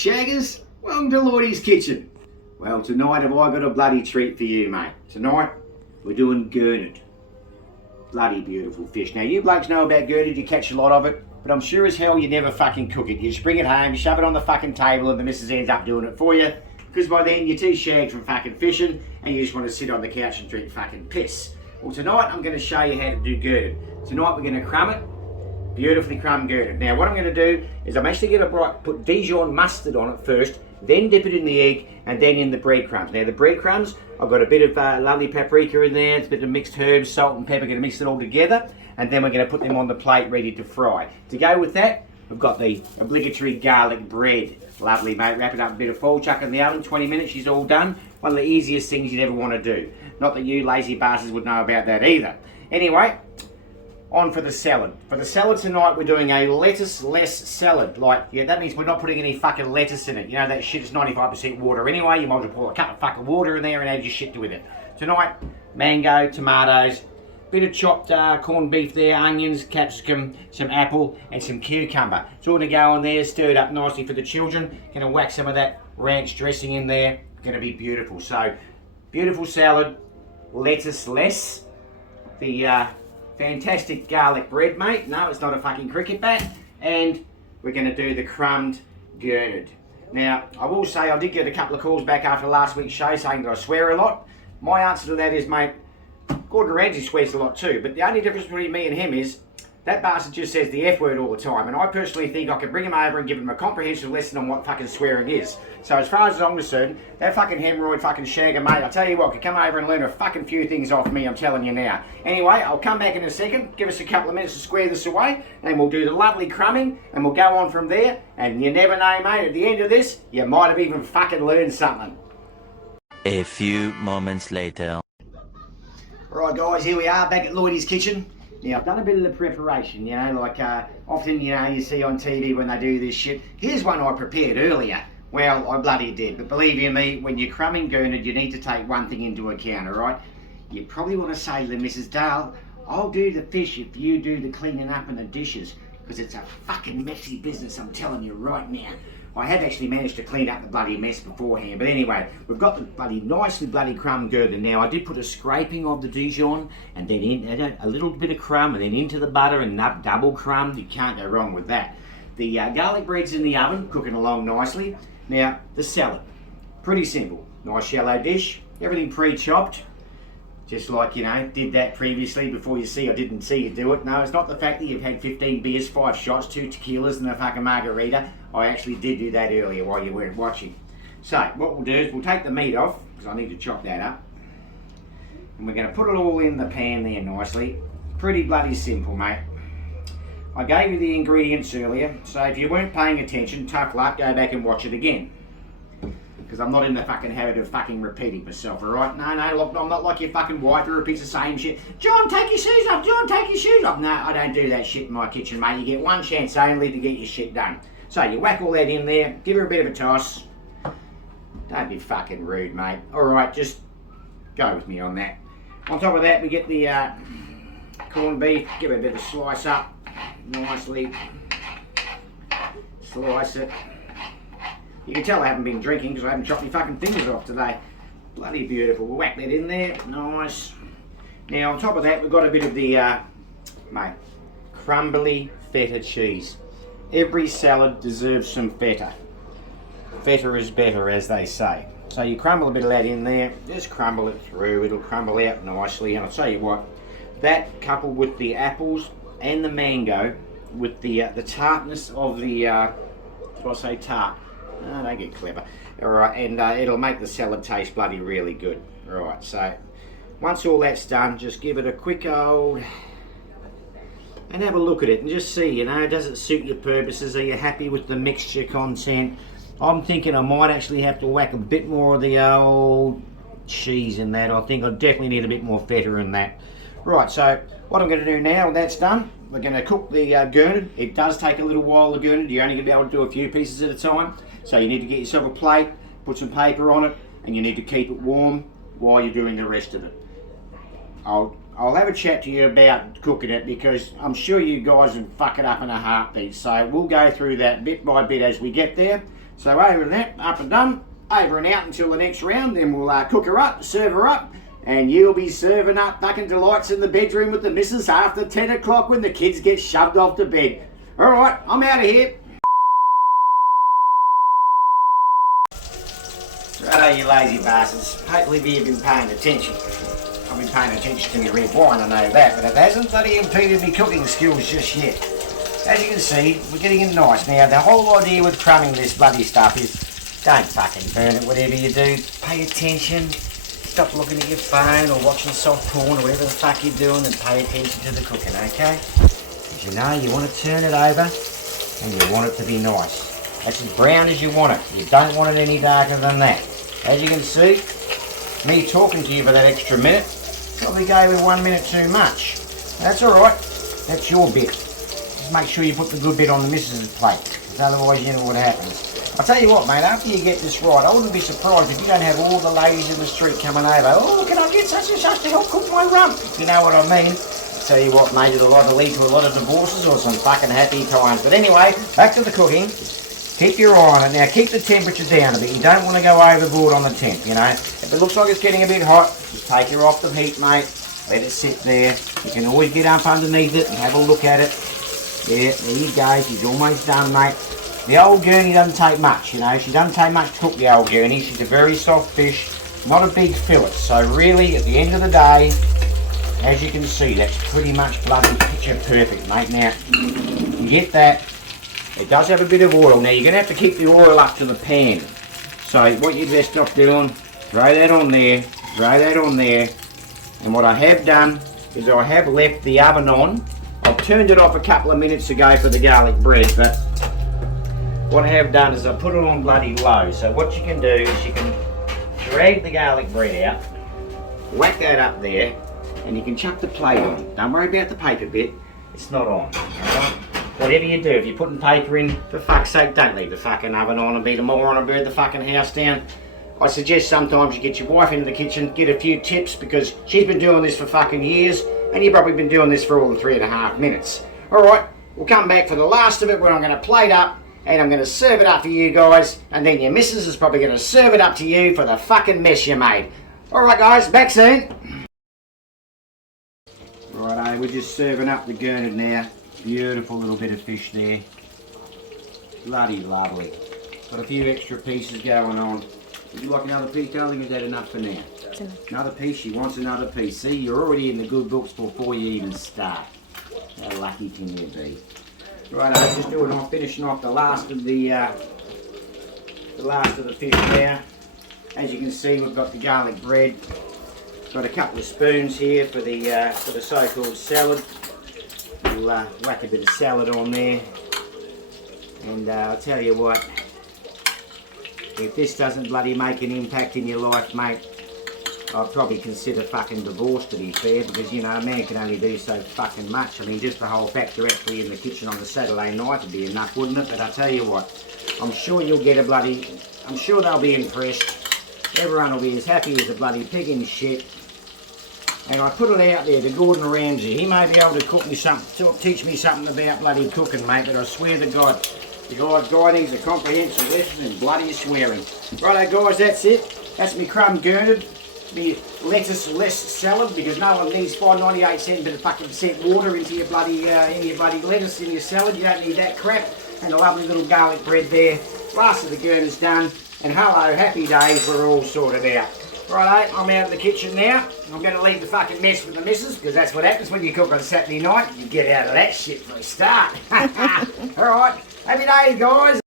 shaggers, welcome to Lloydie's kitchen. Well, tonight have I got a bloody treat for you, mate. Tonight we're doing gurnard. Bloody beautiful fish. Now you blokes know about gurnard, you catch a lot of it, but I'm sure as hell you never fucking cook it. You just bring it home, you shove it on the fucking table and the missus ends up doing it for you, because by then you're too shagged from fucking fishing and you just want to sit on the couch and drink fucking piss. Well, tonight I'm going to show you how to do gurnard. Tonight we're going to crumb it. Beautifully crumbed gurnard. Now what I'm going to do is I'm actually going to put Dijon mustard on it first, then dip it in the egg and then in the breadcrumbs. Now the breadcrumbs, I've got a bit of lovely paprika in there, it's a bit of mixed herbs, salt and pepper, going to mix it all together and then we're going to put them on the plate ready to fry. To go with that, we've got the obligatory garlic bread. Lovely mate, wrap it up in a bit of foil, chuck it in the oven, 20 minutes, she's all done. One of the easiest things you'd ever want to do. Not that you lazy bastards would know about that either. Anyway, on for the salad. For the salad tonight, we're doing a lettuce-less salad. Like, yeah, that means we're not putting any fucking lettuce in it. You know, that shit is 95% water anyway. You might as well pour a cup of fucking water in there and add your shit with it. Tonight, mango, tomatoes, bit of chopped corned beef there, onions, capsicum, some apple, and some cucumber. It's all going to go on there, stirred up nicely for the children. Going to whack some of that ranch dressing in there. Going to be beautiful. So, beautiful salad, lettuce-less. The fantastic garlic bread, mate. No, it's not a fucking cricket bat. And we're going to do the crumbed gurnard. Now, I will say I did get a couple of calls back after last week's show saying that I swear a lot. My answer to that is, mate, Gordon Ramsay swears a lot too. But the only difference between me and him is that bastard just says the F word all the time. And I personally think I could bring him over and give him a comprehensive lesson on what fucking swearing is. So as far as I'm concerned, that fucking hemorrhoid fucking shagger, mate, I tell you what, could come over and learn a fucking few things off me, I'm telling you now. Anyway, I'll come back in a second, give us a couple of minutes to square this away, and we'll do the lovely crumbing, and we'll go on from there. And you never know, mate, at the end of this, you might have even fucking learned something. A few moments later. Right guys, here we are back at Lloydie's kitchen. Now I've done a bit of the preparation, you know, like often, you know, you see on TV when they do this shit. Here's one I prepared earlier. Well, I bloody did, but believe you me, when you're crumbing gurnard, you need to take one thing into account, alright? You probably want to say to Mrs. Dale, I'll do the fish if you do the cleaning up and the dishes, because it's a fucking messy business, I'm telling you right now. I had actually managed to clean up the bloody mess beforehand, but anyway, we've got the bloody nicely bloody crumb gurnard. Now I did put a scraping of the Dijon and then in a little bit of crumb and then into the butter and double crumb. You can't go wrong with that. The garlic bread's in the oven, cooking along nicely. Now the salad, pretty simple. Nice shallow dish, everything pre-chopped. Just like, you know, did that previously before I didn't see you do it. No, it's not the fact that you've had 15 beers, 5 shots, 2 tequilas and a fucking margarita. I actually did do that earlier while you weren't watching. So, what we'll do is we'll take the meat off, because I need to chop that up. And we're going to put it all in the pan there nicely. Pretty bloody simple, mate. I gave you the ingredients earlier, so if you weren't paying attention, tough luck, go back and watch it again. Because I'm not in the fucking habit of fucking repeating myself, alright? No, look, I'm not like your fucking wife who repeats the same shit. John, take your shoes off! John, take your shoes off! No, I don't do that shit in my kitchen, mate. You get one chance only to get your shit done. So you whack all that in there, give her a bit of a toss. Don't be fucking rude, mate. Alright, just go with me on that. On top of that, we get the corned beef, give it a bit of a slice up, nicely. Slice it. You can tell I haven't been drinking because I haven't chopped my fucking fingers off today. Bloody beautiful. We'll whack that in there. Nice. Now on top of that we've got a bit of the mate, crumbly feta cheese. Every salad deserves some feta. Feta is better, as they say. So you crumble a bit of that in there, just crumble it through, it'll crumble out nicely. And I'll tell you what, that coupled with the apples and the mango, with the tartness of the, what I say tart? No, don't get clever. Alright, and it'll make the salad taste bloody really good. Alright, so once all that's done, just give it a quick old and have a look at it and just see, you know, does it suit your purposes? Are you happy with the mixture content? I'm thinking I might actually have to whack a bit more of the old cheese in that. I think I definitely need a bit more feta in that. Right, so what I'm going to do now, when that's done, we're going to cook the gurnard. It does take a little while, the gurnard. You're only going to be able to do a few pieces at a time. So you need to get yourself a plate, put some paper on it, and you need to keep it warm while you're doing the rest of it. I'll have a chat to you about cooking it because I'm sure you guys would fuck it up in a heartbeat. So we'll go through that bit by bit as we get there. So over and that, up and done, over and out until the next round, then we'll cook her up, serve her up, and you'll be serving up fucking delights in the bedroom with the missus after 10 o'clock when the kids get shoved off to bed. Alright, I'm out of here. Righto, you lazy bastards. Hopefully you've been paying attention. I've been paying attention to your red wine, I know that, but it hasn't bloody impeded me cooking skills just yet. As you can see, we're getting it nice. Now, the whole idea with crumbing this bloody stuff is don't fucking burn it, whatever you do. Pay attention. Stop looking at your phone or watching soft porn or whatever the fuck you're doing and pay attention to the cooking, okay? Because you know, you want to turn it over and you want it to be nice. That's as brown as you want it. You don't want it any darker than that. As you can see, me talking to you for that extra minute probably gave it 1 minute too much. That's alright. That's your bit. Just make sure you put the good bit on the missus's plate, because otherwise you know what happens. I'll tell you what, mate, after you get this right, I wouldn't be surprised if you don't have all the ladies in the street coming over. Oh, can I get such and such to help cook my rump? You know what I mean? I'll tell you what, mate, it'll either lead to a lot of divorces or some fucking happy times. But anyway, back to the cooking. Keep your eye on it. Now, keep the temperature down a bit. You don't want to go overboard on the temp, you know. If it looks like it's getting a bit hot, just take her off the heat, mate. Let it sit there. You can always get up underneath it and have a look at it. Yeah, there you go. She's almost done, mate. The old gurney doesn't take much, you know. She doesn't take much to cook the old gurney. She's a very soft fish, not a big fillet. So really, at the end of the day, as you can see, that's pretty much bloody picture perfect, mate. Now, you get that. It does have a bit of oil. Now, you're going to have to keep the oil up to the pan. So what you best stop doing, throw that on there, throw that on there. And what I have done is I have left the oven on. I've turned it off a couple of minutes ago for the garlic bread, but what I have done is I put it on bloody low. So what you can do is you can drag the garlic bread out, whack that up there, and you can chuck the plate on. Don't worry about the paper bit, it's not on. Alright? Whatever you do, if you're putting paper in, for fuck's sake, don't leave the fucking oven on and be the moron and burn the fucking house down. I suggest sometimes you get your wife into the kitchen, get a few tips, because she's been doing this for fucking years, and you've probably been doing this for all of 3.5 minutes. Alright, we'll come back for the last of it where I'm going to plate up, and I'm going to serve it up for you guys, and then your missus is probably going to serve it up to you for the fucking mess you made. Alright guys, back soon. Righto, we're just serving up the gurnard now. Beautiful little bit of fish there. Bloody lovely. Got a few extra pieces going on. Would you like another piece, darling? Is that enough for now? Another piece? She wants another piece. See, you're already in the good books before you even start. How lucky can you be? Right, I'm just doing off, finishing off the last of the fish now. As you can see, we've got the garlic bread. Got a couple of spoons here for the so-called salad. We'll whack a bit of salad on there, and I'll tell you what, if this doesn't bloody make an impact in your life, mate, I'd probably consider fucking divorce, to be fair, because, you know, a man can only do so fucking much. I mean, just the whole fact you're actually in the kitchen on a Saturday night would be enough, wouldn't it? But I tell you what, I'm sure you'll get a bloody, I'm sure they'll be impressed. Everyone will be as happy as a bloody pig in shit. And I put it out there to Gordon Ramsay. He may be able to cook me something, teach me something about bloody cooking, mate, but I swear to God, the guy needs a comprehensive lesson in bloody swearing. Righto guys, that's it. That's me crumb gurnard, me lettuce less salad, because no one needs 5.98 bit of fucking percent water into your bloody lettuce in your salad. You don't need that crap. And a lovely little garlic bread there. Last of the gurnard's done. And hello, happy days, we're all sorted out. Righto, I'm out of the kitchen now. I'm going to leave the fucking mess with the missus, because that's what happens when you cook on Saturday night. You get out of that shit for a start. Alright, happy days guys.